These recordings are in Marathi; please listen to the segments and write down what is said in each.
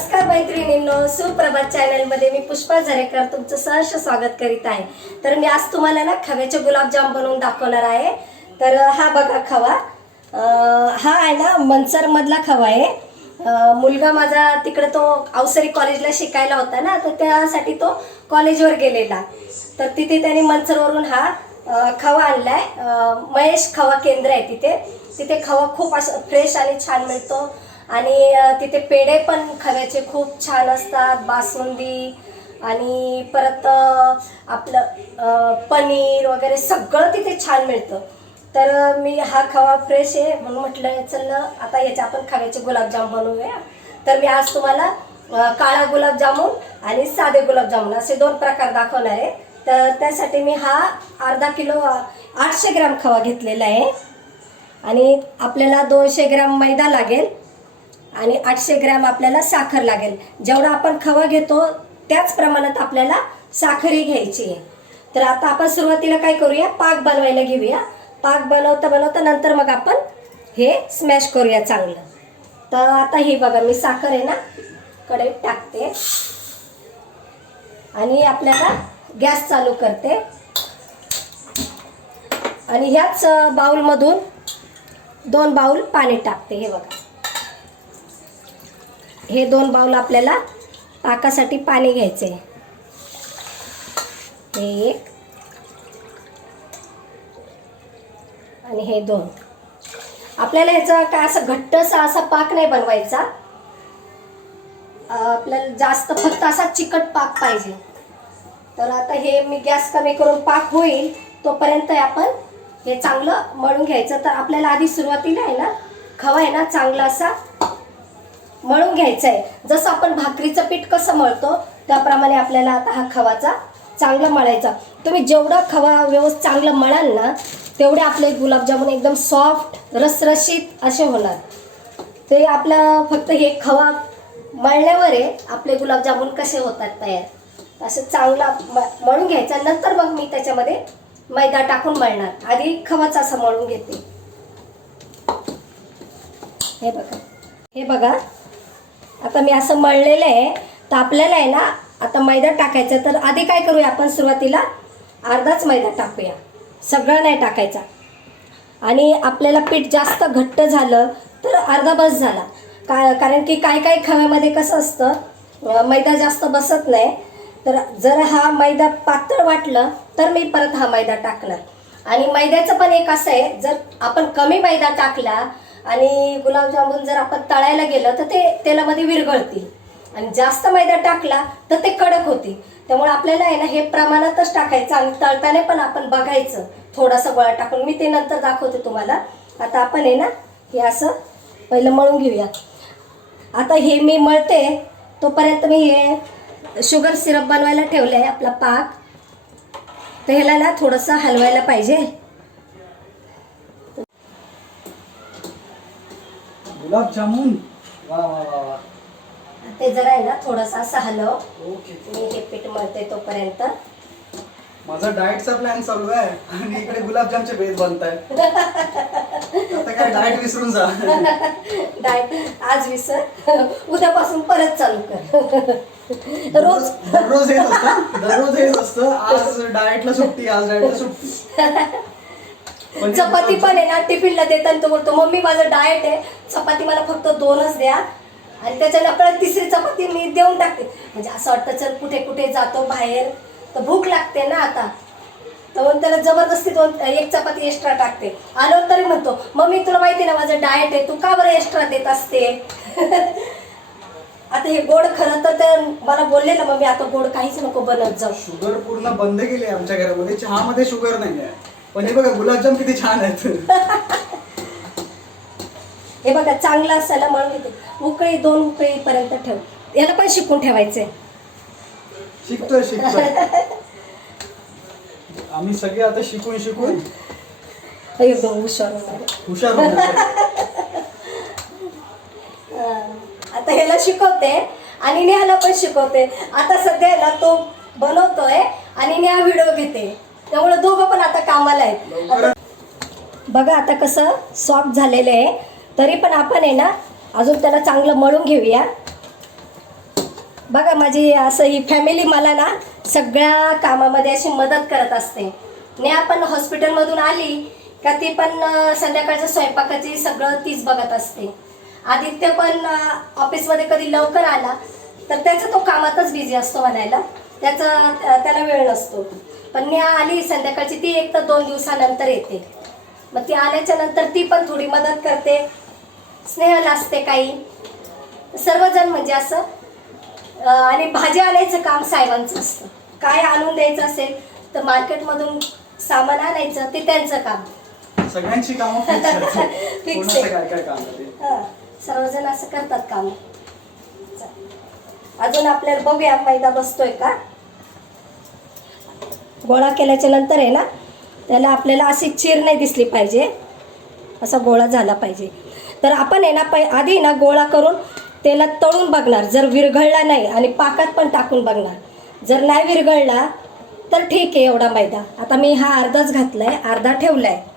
नमस्कार मैत्रिणींनो सुप्रभात चॅनलमध्ये मी पुष्पा झरेकर तुमचं सहर्ष स्वागत करीत आहे. तर मी आज तुम्हाला ना खव्याचे गुलाबजाम बनवून दाखवणार आहे. तर हा बघा खवा. हा आहे ना मनसरमधला खवा आहे. मुलगा माझा तिकडे तो अवसरी कॉलेजला शिकायला होता ना तर त्यासाठी तो कॉलेजवर गेलेला. तर तिथे त्याने मनसरवरून हा खवा आणला आहे महेश खवा केंद्र आहे तिथे. तिथे खवा खूप असं फ्रेश आणि छान मिळतो. आणि तिथे पेढे पण खव्याचे खूप छान असतात बासुंदी आणि परत आपलं पनीर वगैरे सगळं तिथे छान मिळतं. तर मी हा खवा फ्रेश आहे म्हणून म्हटलं चल ना, आता याचे आपण खव्याचे गुलाबजाम बनवूया. तर मी आज तुम्हाला काळा गुलाबजामून आणि साधे गुलाबजामुन असे दोन प्रकार दाखवणार आहे. तर त्यासाठी मी हा अर्धा किलो आठशे ग्राम खवा घेतलेला आहे. आणि आपल्याला दोनशे ग्राम मैदा लागेल. आणि आठशे ग्रॅम आपल्याला साखर लागेल. जेवढा आपण खवा घेतो त्याच प्रमाणात आपल्याला साखरही घ्यायची आहे. तर आता आपण सुरुवातीला काय करूया? पाक बनवायला घेऊया. पाक बनवता बनवता नंतर मग आपण हे स्मॅश करूया चांगलं. तर आता ही बघा मी साखर आहे ना कढईत टाकते. आणि आपल्याला गॅस चालू करते. आणि ह्याच बाऊलमधून दोन बाऊल पाणी टाकते हे बघा. हे दोन बाउल आपल्याला पाकासाठी पाणी घ्यायचे. हे एक. आणि हे दोन. आपल्याला ह्याचा काय असं घट्टसा असा पाक नाही बनवायचा. आपल्याला जास्त फक्त असा चिकट पाक पाहिजे. तर आता हे मी गॅस कमी करून पाक होईल तोपर्यंत आपण हे चांगलं मळून घ्यायचं. तर आपल्याला आधी सुरुवातीला आहे ना खवा आहे ना चांगला असा मळून घ्यायचं आहे जसं आपण भाकरीचं पीठ कसं मळतो त्याप्रमाणे आपल्याला आता हा खवाचा चांगला मळायचा. तुम्ही जेवढा खवा व्यवस्थित चांगलं मळाल ना तेवढे आपले गुलाबजामुन एकदम सॉफ्ट रसरशीत असे होणार. ते आपलं फक्त हे खवा मळल्यावर आहे आपले गुलाबजामुन कसे होतात तयार. असं चांगला मळून घ्यायचा. नंतर मग मी त्याच्यामध्ये मैदा टाकून मळणार. आधी खवाच असं मळून घेते. हे बघा. हे बघा. आता मी असं मळलेलं आहे. तर आपल्याला आहे ना आता मैदा टाकायचा तर आधी काय करूया आपण सुरुवातीला? अर्धाच मैदा टाकूया. सगळा नाही टाकायचा. आणि आपल्याला पीठ जास्त घट्ट झालं तर अर्धा बस झाला. का कारण की काय काय खव्यामध्ये कसं असतं मैदा जास्त बसत नाही. तर जर हा मैदा पातळ वाटलं तर मी परत हा मैदा टाकणार. आणि मैद्याचं पण एक असं आहे जर आपण कमी मैदा टाकला आणि गुलाबजामुन जर आपण तळायला गेलं तर ते तेलामध्ये विरघळतील. आणि जास्त मैदा टाकला तर ते कडक होतील. त्यामुळे आपल्याला आहे ना हे प्रमाणातच टाकायचं आणि तळताना पण आपण बघायचं. थोडासा गोळा टाकून मी ते नंतर दाखवते तुम्हाला. आता आपण आहे ना हे असं पहिलं मळून घेऊया. आता हे मी मळते. तोपर्यंत मी हे शुगर सिरप बनवायला ठेवलं आहे आपला पाक. तर ह्याला ना थोडंसं हलवायला पाहिजे. गुलाबजामुन वा वा वा वा. ते जरा आहे ना थोडंसं असं हलव ओके मी हे पीठ मळते तोपर्यंत. माझा डाएटचा प्लॅन चालू आहे. आणि इकडे गुलाबजामचे बेत बनताय. आता काय डाएट विसरून जा. डाएट आज विसर. उद्यापासून परत चालू कर. रोज. दररोज हेच असतं. दररोज हेच असतं. आज डाएटला सुट्टी आज डाएटला सुट्टी. चपाती पण आहे ना टिफिनला देताना तो बोलतो मम्मी माझं डाएट आहे. चपाती मला फक्त दोनच द्या. आणि त्याच्या नकळत तिसरी चपाती मी देऊन टाकते. म्हणजे असं वाटतं चल कुठे कुठे जातो बाहेर. तर भूक लागते ना आता. तर मग त्याला जबरदस्ती दोन एक चपाती एक्स्ट्रा टाकते. आलो तरी म्हणतो मम्मी तुला माहिती ना माझं डाएट आहे. तू का बरं एक्स्ट्रा देत असते? आता हे गोड खरं तर ते मला बोलले ना मम्मी आता गोड काहीच नको बनत जाऊ. शुगर पूर्ण बंद केली आमच्या घरामध्ये. चहामध्ये शुगर नाही आहे पण हे बघा गुलाबजाम किती छान आहेत. हे बघा चांगलं असायला म्हणून घेते उकळी दोन उकळीपर्यंत ठेव. याला पण शिकून ठेवायचंय. शिकतोय शिकतोय. आम्ही सगळे आता शिकून शिकून. एकदम हुशार. हुशार आता ह्याला शिकवते आणि नेहाला पण शिकवते. आता सध्या ना तो बनवतोय आणि नेहा व्हिडिओ घेते. त्यामुळे दोघं पण आता कामाला आहेत. बघा आता कसं सॉफ्ट झालेलं आहे. तरी पण आपण आहे ना अजून त्याला चांगलं मळून घेऊया. बघा माझी असं ही फॅमिली मला ना सगळ्या कामामध्ये अशी मदत करत असते. नेहा पण हॉस्पिटलमधून आली का ती पण अं, संध्याकाळच्या स्वयंपाकाची सगळं तीच बघत असते. आदित्य पण अं, ऑफिसमध्ये कधी लवकर आला तर त्याचा तो कामातच बिझी असतो म्हणायला. त्याचा त्याला वेळ नसतो. पण नेहा आली संध्याकाळची ती एक तर दोन दिवसानंतर येते. मग ती आल्याच्यानंतर ती पण थोडी मदत करते. स्नेह नसते काही. सर्वजण म्हणजे असं आणि भाजी आणायचं काम साहेबांचं असतं. काय आणून द्यायचं असेल तर मार्केटमधून सामान आणायचं ते त्यांचं काम. सगळ्यांची कामं. हं, सर्वजण असं करतात काम. अजून आपल्याला बघूया मैदा बसतोय का? गोळा केल्याच्यानंतर आहे ना त्याला आपल्याला अशी चीर नाही दिसली पाहिजे. असा गोळा झाला पाहिजे. तर आपण आहे ना पै आधी ना गोळा करून तेलात तळून बघणार. जर विरघळला नाही आणि पाकात पण टाकून बघणार. जर नाही विरघळला तर ठीक आहे एवढा मैदा. आता मी हा अर्धाच घातला आहे अर्धा ठेवला आहे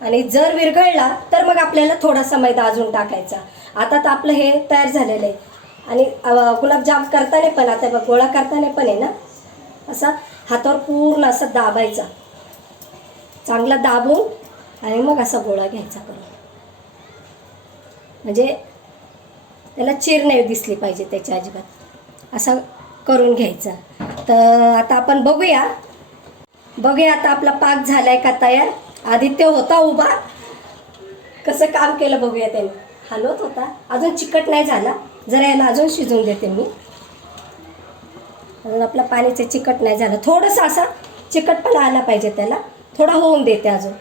आणि जर विरघळला तर मग आपल्याला थोडासा मैदा अजून टाकायचा. आता तर आपलं हे तयार झालेलं आहे. आणि गुलाबजाम करताना पण आता बघ गोळा करताना पण आहे ना असा हातावर पूर्ण असा दाबायचा. चांगला दाबून आणि मग असा गोळा घ्यायचा करून. म्हणजे त्याला चीर नाही दिसली पाहिजे त्याच्या अजिबात. असा करून घ्यायचा. तर आता आपण बघूया. बघूया आता आपला पाक झालाय का तयार? आदित्य होता उभा. कसं काम केलं बघूया त्याने. हलवत होता. अजून चिकट नाही झाला. जरा याला अजून शिजवून देते मी. अजून आपलं पाणीचं चिकट नाही झालं. थोडंसं असा चिकटपणा आला पाहिजे त्याला. थोडा होऊन देते अजून.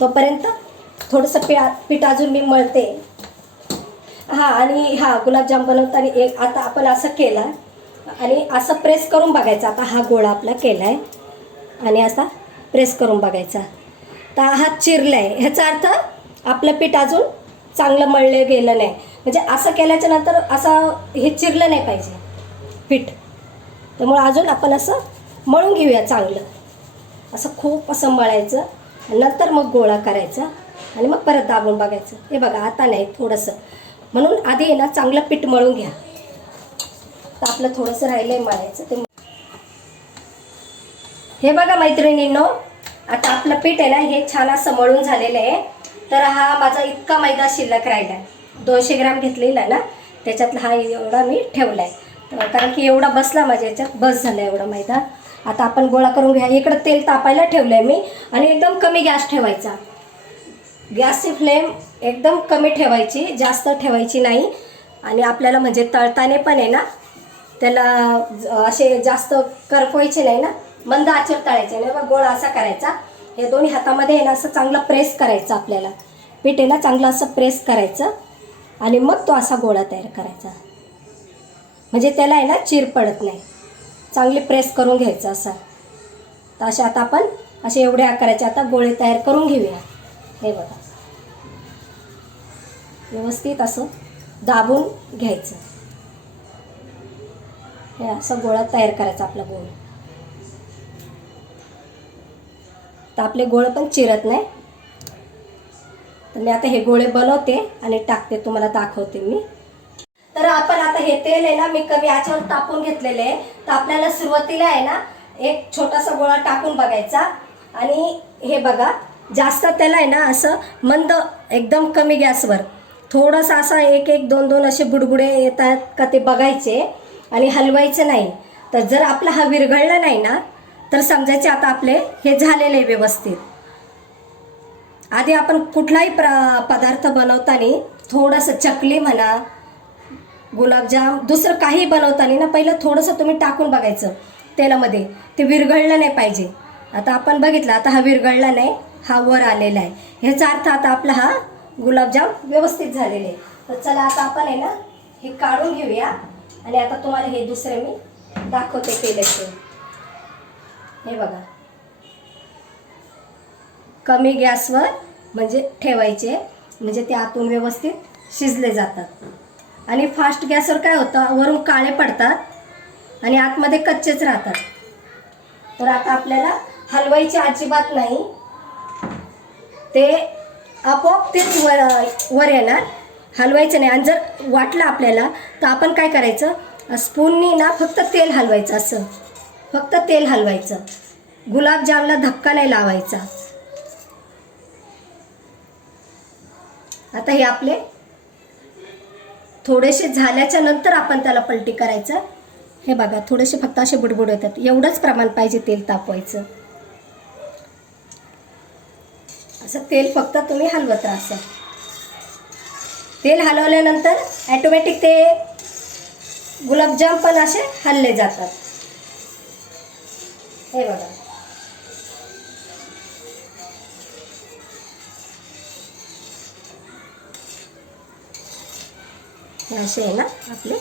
तोपर्यंत थोडंसं पी पीठ अजून मी मळते. हां आणि हा गुलाबजाम बनवताना एक आता आपण असं केला. आणि असं प्रेस करून बघायचा. आता हा गोळा आपला केला आहे आणि असा प्रेस करून बघायचा. तर हा चिरला आहे ह्याचा अर्थ आपलं पीठ अजून चांगलं मळलं गेलं नाही. म्हणजे असं केल्याच्यानंतर असं हे चिरलं नाही पाहिजे. पीठ. त्यामुळे अजून आपण असं मळून घेऊया चांगलं. असं खूप असं मळायचं आणि नंतर मग गोळा करायचा आणि मग परत दाबून बघायचं. हे बघा आता नाही थोडंसं. म्हणून आधी आहे ना चांगलं पीठ मळून घ्या. तर आपलं थोडंसं राहिलं आहे मळायचं ते हे बघा मैत्रिणींनो आता आपलं पीठ आहे ना हे छान असं मळून झालेलं आहे. तर हा माझा इतका मैदा शिल्लक राहिला आहे दोनशे ग्राम घेतलेला ना त्याच्यातला हा एवढा मी ठेवला आहे कारण की एवढा बसला माझ्या याच्यात बस झाला एवढा मैदा आता आपण गोळा करून घ्या. इकडं तेल तापायला ठेवलं आहे मी आणि एकदम कमी गॅस ठेवायचा. गॅसची फ्लेम एकदम कमी ठेवायची जास्त ठेवायची नाही. आणि आपल्याला म्हणजे तळताने पण आहे ना त्याला असे जास्त करपवायचे नाही ना मंद आचर तळायचे नाही बा गोळा असा करायचा. हे दोन्ही हातामध्ये आहे ना असं चांगलं प्रेस करायचं आपल्याला. पीठ आहे ना चांगलं असं प्रेस करायचं. आणि मग तो असा गोळा तयार करायचा. म्हणजे त्याला आहे ना चीर पडत नाही. चांगली प्रेस करून घ्यायचं असं. तर असे आता आपण असे एवढे आकाराचे आता गोळे तयार करून घेऊया. हे बघा. व्यवस्थित असं दाबून घ्यायचं. हे असं गोळा तयार करायचा आपला गोळ. तर आपले गोळ पण चिरत नाही. तर मी आता हे गोळे बनवते आणि टाकते तुम्हाला दाखवते मी. तर आपण आता हे तेल आहे ना मी कमी याच्यावर तापून घेतलेले आहे. तर आपल्याला सुरुवातीला आहे ना एक छोटासा गोळा टाकून बघायचा. आणि हे बघा जास्त त्याला आहे ना असं मंद एकदम कमी गॅसवर. थोडंसं असं एक एक दोन दोन असे बुडबुडे येतात का ते बघायचे. आणि हलवायचे नाही. तर जर आपला हा विरघळला नाही ना तर समजायचे आता आपले हे झालेले आहे व्यवस्थित. आधी आपण कुठलाही प्र पदार्थ बनवताना थोडंसं चकली म्हणा गुलाबजाम दुसरं काही बनवताना ना पहिलं थोडंसं तुम्ही टाकून बघायचं तेलामध्ये. ते विरघळलं नाही पाहिजे. आता आपण बघितलं आता हा विरघळला नाही हा वर आलेला आहे. ह्याचा अर्थ आता आपला हा गुलाबजाम व्यवस्थित झालेले आहे. तर चला आता आपण आहे ना हे काढून घेऊया. आणि आता तुम्हाला हे दुसरे मी दाखवते तेलाचे. हे बघा. कमी गॅसवर म्हणजे ठेवायचे. म्हणजे ते आतून व्यवस्थित शिजले जातात. आणि फास्ट गॅसवर काय होतं? वरून काळे पडतात आणि आतमध्ये कच्चेच राहतात. तर आता आपल्याला हलवायची अजिबात नाही. ते आपोआप तेच वर वर येणार. हलवायचं नाही. आणि जर वाटलं आपल्याला तर आपण काय करायचं? स्पूननी ना फक्त तेल हलवायचं असं. फक्त तेल हलवायचं. गुलाबजामला धक्का नाही लावायचा. आता हे आपले थोडेसे झाल्याच्यानंतर आपण त्याला पलटी करायचं. हे बघा थोडेसे फक्त असे बुडबुड होतात. एवढंच प्रमाण पाहिजे तेल तापवायचं. असं तेल फक्त तुम्ही हलवत राहा तेल हलवल्यानंतर ॲटोमॅटिक ते गुलाबजाम पण असे हलले जातात. हे बघा. असे आहे ना आपले.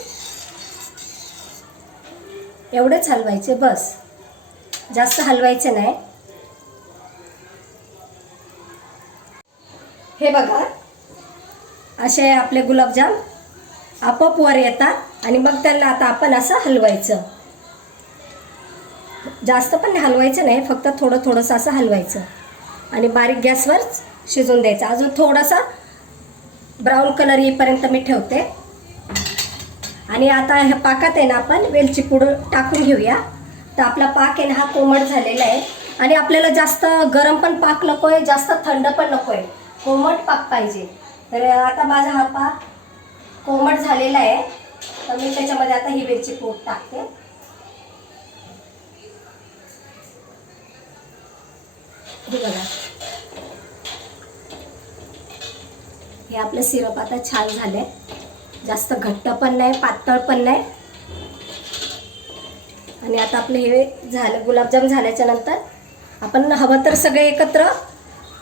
एवढेच हलवायचे बस. जास्त हलवायचे नाही. हे बघा. असे आपले गुलाबजाम. आपोआप वर येतात आणि मग त्यांना आता आपण असं हलवायचं. जास्त पण हलवायचं नाही फक्त थोडं थोडंसं असं हलवायचं. आणि बारीक गॅसवर शिजून द्यायचं. अजून थोडासा ब्राऊन कलर येईपर्यंत मी ठेवते. आणि आता ह्या पाकात आहे ना आपण वेलची पूड टाकून घेऊया. तर आपला पाक आहे ना हा कोमट झालेला आहे. आणि आपल्याला जास्त गरम पण पाक नको आहे जास्त थंड पण नको आहे कोमट पाक पाहिजे. तर आता माझा हा पाक कोमट झालेला आहे. तर मी त्याच्यामध्ये आता ही वेलची पूड टाकते. हे बघा. हे आपलं सिरप आता छान झालं आहे जास्त घट्ट पण नाही पातळ पण नाही. आणि आता आपलं हे झालं गुलाबजाम झाल्याच्यानंतर आपण हवं तर सगळे एकत्र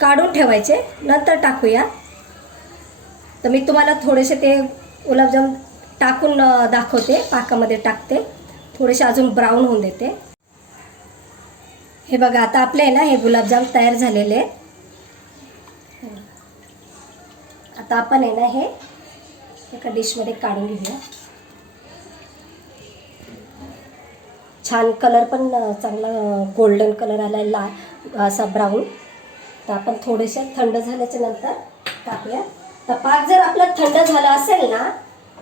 काढून ठेवायचे. नंतर टाकूया. तर मी तुम्हाला थोडेसे ते गुलाबजाम टाकून दाखवते पाकामध्ये टाकते. थोडेसे अजून ब्राऊन होऊन देते. हे बघा आता आपले आहे ना हे गुलाबजाम तयार झालेले. आता आपण आहे ना हे एका डिशमध्ये काढून घेऊया. छान कलर पण चांगला गोल्डन कलर आला आहे ला असा ब्राऊन. तर आपण थोडेसे थंड झाल्याच्यानंतर टाकूया. तर पाक जर आपला थंड झाला असेल ना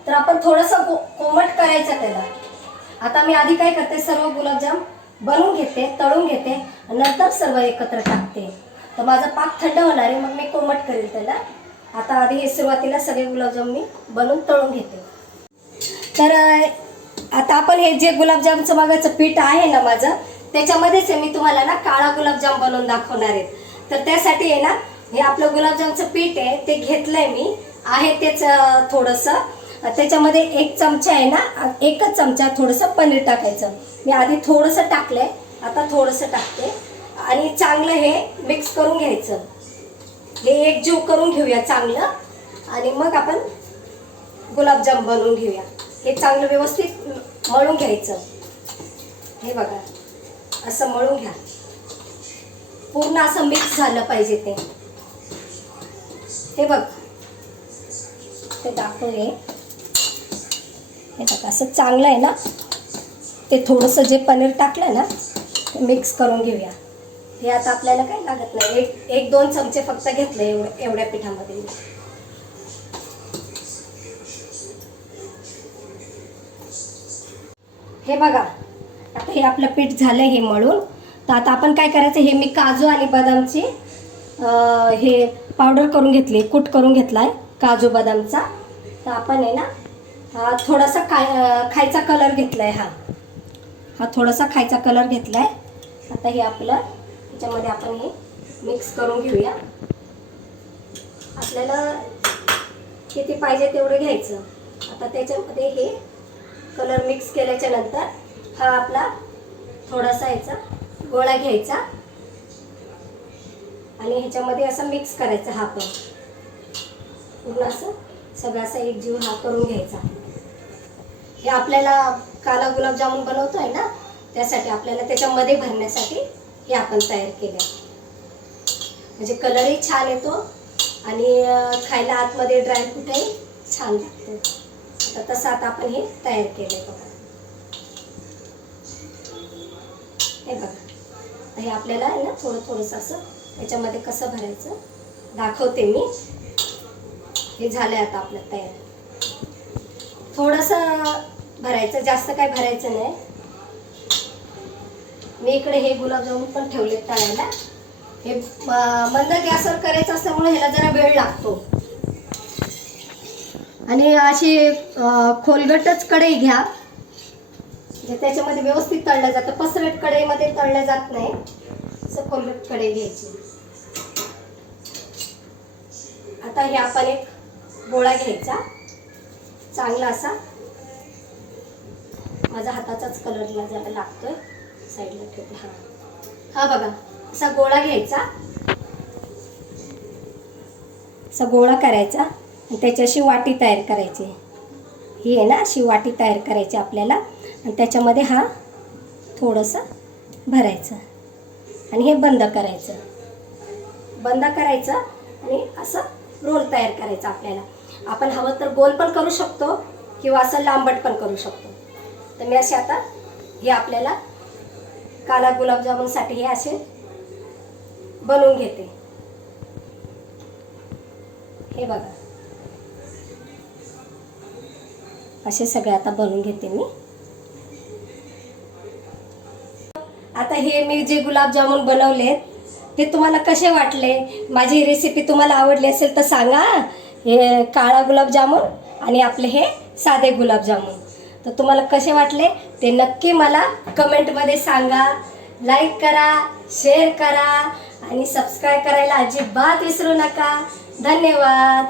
तर आपण थोडंसं को कोमट करायचं त्याला. आता मी आधी काय करते सर्व गुलाबजाम बनवून घेते तळून घेते नंतर सर्व एकत्र टाकते. तर माझा पाक थंड होणार आहे मग मी कोमट करेल त्याला. आता आधी हे सुरुवातीला सगळे गुलाबजाम मी बनवून तळून घेते. तर आता आपण हे जे गुलाबजामचं मागाचं पीठ आहे ना माझं त्याच्यामध्येच आहे मी तुम्हाला ना काळा गुलाबजाम बनवून दाखवणार आहे. तर त्यासाठी आहे ना हे आपलं गुलाबजामचं पीठ आहे ते घेतलंय मी. आहे तेच थोडंसं. त्याच्यामध्ये एक चमचा आहे ना एकच चमचा थोडंसं पनीर टाकायचं. मी आधी थोडंसं टाकलंय आता थोडंसं टाकते. आणि चांगलं हे मिक्स करून घ्यायचं. हे एक जीव करून घेऊया चांगलं. आणि मग आपण गुलाबजाम बनवून घेऊया. हे चांगलं व्यवस्थित मळून घ्यायचं. हे बघा. असं मळून घ्या. पूर्ण असं मिक्स झालं पाहिजे ते. हे बघ. ते दाखवून हे. बघा असं चांगलं आहे ना? ते थोडंसं जे पनीर टाकलं ना ते मिक्स करून घेऊया. हे आता आपल्याला काही लागत नाही. एक एक दोन चमचे फक्त घेतले एवढ्या एवढ्या पिठामध्ये. हे बघा आता हे आपलं पीठ झालं हे मळून. तर आता आपण काय करायचं हे मी काजू आणि बदामची हे पावडर करून घेतली कूट करून घेतला आहे काजू बदामचा. तर आपण आहे ना हा थोडासा काय खायचा कलर घेतला आहे हा. हा थोडासा खायचा कलर घेतला आहे आता हे आपलं त्याच्यामध्ये आपण हे मिक्स करून घेऊया. आपल्याला किती पाहिजे तेवढं घ्यायचं. आता त्याच्यामध्ये हे कलर मिक्स केल्याच्यानंतर हा आपला थोडासा याचा गोळा घ्यायचा. आणि ह्याच्यामध्ये असं मिक्स करायचा हा पण. पूर्ण असं सगळा असा एक जीव हा करून घ्यायचा. हे आपल्याला काला गुलाबजामुन बनवतोय ना त्यासाठी आपल्याला त्याच्यामध्ये भरण्यासाठी हे आपण तयार केलं. म्हणजे कलरही छान येतो आणि खायला आतमध्ये ड्रायफ्रूटही छान लागतो. तर तसं आता आपण हे तयार केलंय बघा. हे बघा. हे आपल्याला आहे ना थोडं थोडंसं असं याच्यामध्ये कसं भरायचं दाखवते मी. हे झालंय आता आपलं तयार. थोडंसं भरायचं जास्त काय भरायचं नाही. मी इकडे हे गुलाबजामुन पण ठेवलेत तळायला हे मंद गॅसवर करायचं असल्यामुळे ह्याला जरा वेळ लागतो. आणि अशी खोलगटच कढई घ्या. जे त्याच्यामध्ये व्यवस्थित तळलं जातं. पसरट कढईमध्ये तळलं जात नाही. असं खोलगट कढई घ्यायची. आता हे आपण एक गोळा घ्यायचा. चांगला असा. माझा हाताचाच कलर जरा लागतोय. साईडला ठेवते. हा. हा बघा असा गोळा घ्यायचा. असा गोळा करायचा आणि त्याच्याशी वाटी तयार करायची. ही आहे ना अशी वाटी तयार करायची आपल्याला. आणि त्याच्यामध्ये हा थोडंसं भरायचं. आणि हे बंद करायचं. बंद करायचं आणि असं रोल तयार करायचा आपल्याला. आपण हवं तर गोल पण करू शकतो किंवा असं लांबट पण करू शकतो. तर मी असे आता हे आपल्याला काला गुलाबजामुनसाठी हे असे बनवून घेते. हे बघा. असे सगळे आता बनवून घेते मी. आता हे मी जे गुलाबजामुन बनवलेत ते तुम्हाला कसे वाटले? माझी रेसिपी तुम्हाला आवडली असेल तर सांगा. हे काळा गुलाबजामुन आणि आपले हे साधे गुलाबजामुन. तर तुम्हाला कसे वाटले? ते नक्की मला कमेंटमध्ये सांगा. लाईक करा शेअर करा आणि सबस्क्राईब करायला अजिबात विसरू नका. धन्यवाद.